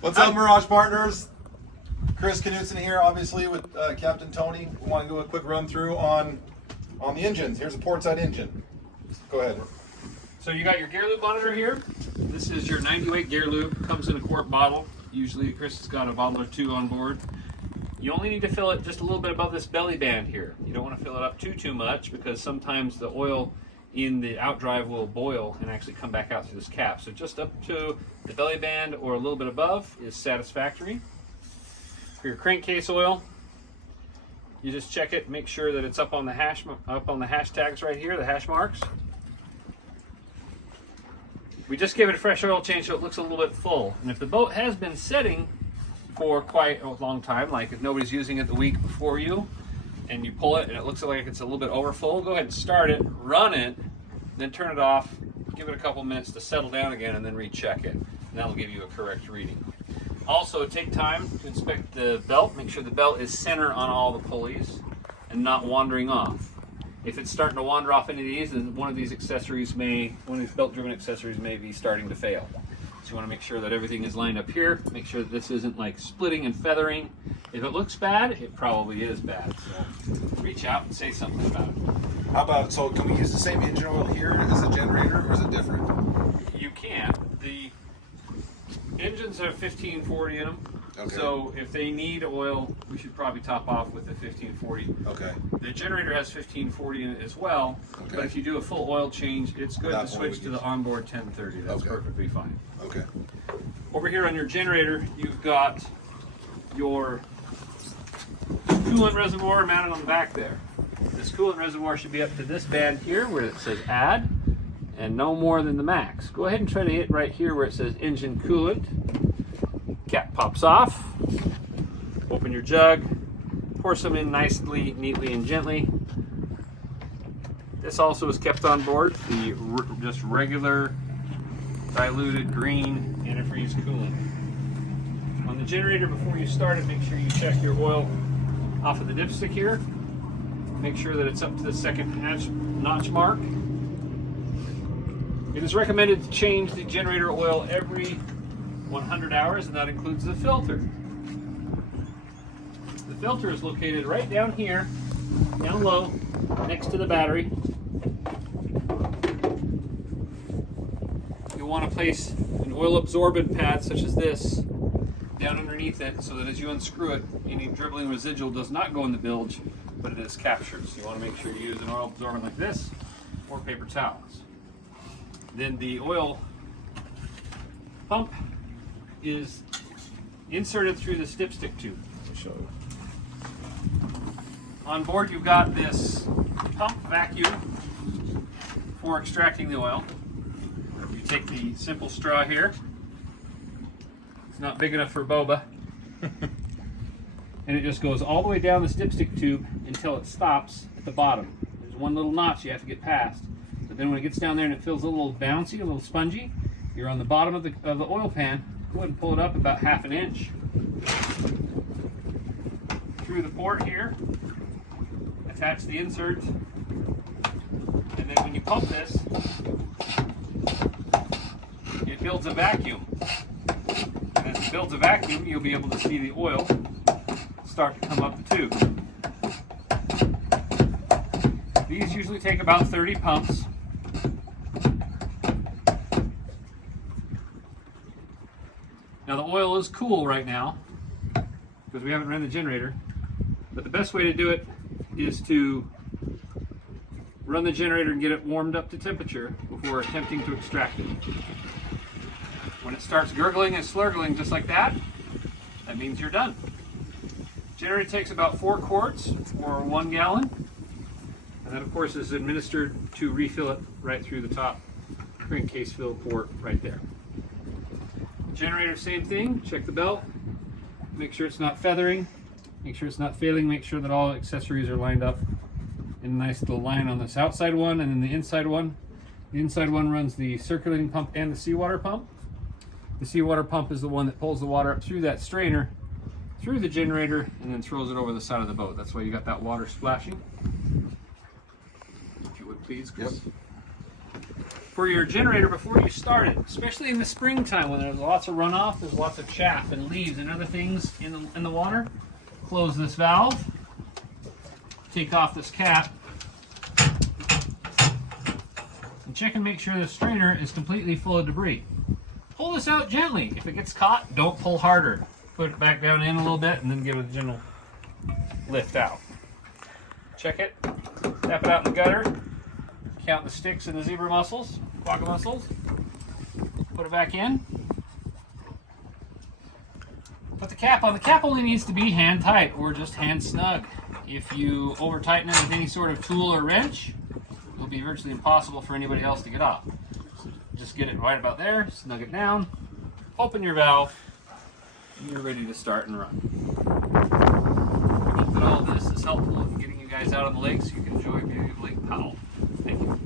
What's up, Mirage Partners? Chris Knutson here, obviously with Captain Tony. We want to do a quick run through on the engines. Here's a port side engine. Go ahead. So you got your gear lube monitor here. This is your 90 weight gear lube. Comes in a quart bottle. Usually Chris has got a bottle or two on board. You only need to fill it just a little bit above this belly band here. You don't want to fill it up too much because sometimes the oil in the outdrive will boil and actually come back out through this cap. So just up to the belly band or a little bit above is satisfactory. For your crankcase oil, you just check it, make sure that it's up on the hashtags right here, the hash marks. We just gave it a fresh oil change so it looks a little bit full. And if the boat has been setting for quite a long time, like if nobody's using it the week before you, and you pull it and it looks like it's a little bit over full, go ahead and start it, run it, then turn it off, give it a couple minutes to settle down again, and then recheck it. And that'll give you a correct reading. Also, take time to inspect the belt. Make sure the belt is center on all the pulleys and not wandering off. If it's starting to wander off any of these, then one of these belt-driven accessories may be starting to fail. So you want to make sure that everything is lined up here. Make sure that this isn't like splitting and feathering. If it looks bad, it probably is bad. So reach out and say something about it. How about, so can we use the same engine oil here as a generator, or is it different? You can. The engines have 1540 in them. Okay. So if they need oil, we should probably top off with the 1540. Okay. The generator has 1540 in it as well. Okay. But if you do a full oil change, it's good That's to what we switch to use. the onboard 1030. That's Okay. perfectly fine. Okay. Over here on your generator, you've got your coolant reservoir mounted on the back there. This coolant reservoir should be up to this band here where it says add, and no more than the max. Go ahead and try to hit right here where it says engine coolant. Cap pops off. Open your jug. Pour some in nicely, neatly, and gently. This also is kept on board, the just regular diluted green antifreeze coolant. On the generator, before you start it, make sure you check your oil off of the dipstick here. Make sure that it's up to the second notch mark. It is recommended to change the generator oil every 100 hours, and that includes the filter. The filter is located right down here, down low, next to the battery. You'll want to place an oil absorbent pad such as this down underneath it so that as you unscrew it, any dribbling residual does not go in the bilge, but it is captured. So you want to make sure you use an oil absorbent like this or paper towels. Then the oil pump is inserted through the dipstick tube. I'll show you. On board you've got this pump vacuum for extracting the oil. You take the simple straw here. It's not big enough for boba. And it just goes all the way down this dipstick tube until it stops at the bottom. There's one little notch you have to get past. But then when it gets down there and it feels a little bouncy, a little spongy, you're on the bottom of the oil pan. Go ahead and pull it up about ½ an inch. Through the port here, attach the insert, and then when you pump this, it builds a vacuum. And as it builds a vacuum, you'll be able to see the oil start to come up the tube. These usually take about 30 pumps. Now the oil is cool right now because we haven't ran the generator, but the best way to do it is to run the generator and get it warmed up to temperature before attempting to extract it. When it starts gurgling and slurgling just like that, that means you're done. Generator takes about 4 quarts or 1 gallon, and that of course is administered to refill it right through the top crankcase fill port right there. Generator, same thing. Check the belt. Make sure it's not feathering. Make sure it's not failing. Make sure that all accessories are lined up in a nice little line on this outside one and then the inside one. The inside one runs the circulating pump and the seawater pump. The seawater pump is the one that pulls the water up through that strainer, through the generator, and then throws it over the side of the boat. That's why you got that water splashing. If you would please, Chris. Yep. for your generator before you start it, especially in the springtime when there's lots of runoff, there's lots of chaff and leaves and other things in the water. Close this valve, take off this cap, and check and make sure the strainer is completely full of debris. Pull this out gently. If it gets caught, don't pull harder. Put it back down in a little bit and then give it a gentle lift out. Check it, tap it out in the gutter, count the sticks and the zebra mussels, quagga mussels, put it back in. Put the cap on. The cap only needs to be hand tight or just hand snug. If you over tighten it with any sort of tool or wrench, it'll be virtually impossible for anybody else to get off. So just get it right about there, snug it down, open your valve, and you're ready to start and run. I hope that all this is helpful in getting you guys out on the lake so you can enjoy a beautiful Lake Powell. Thank you.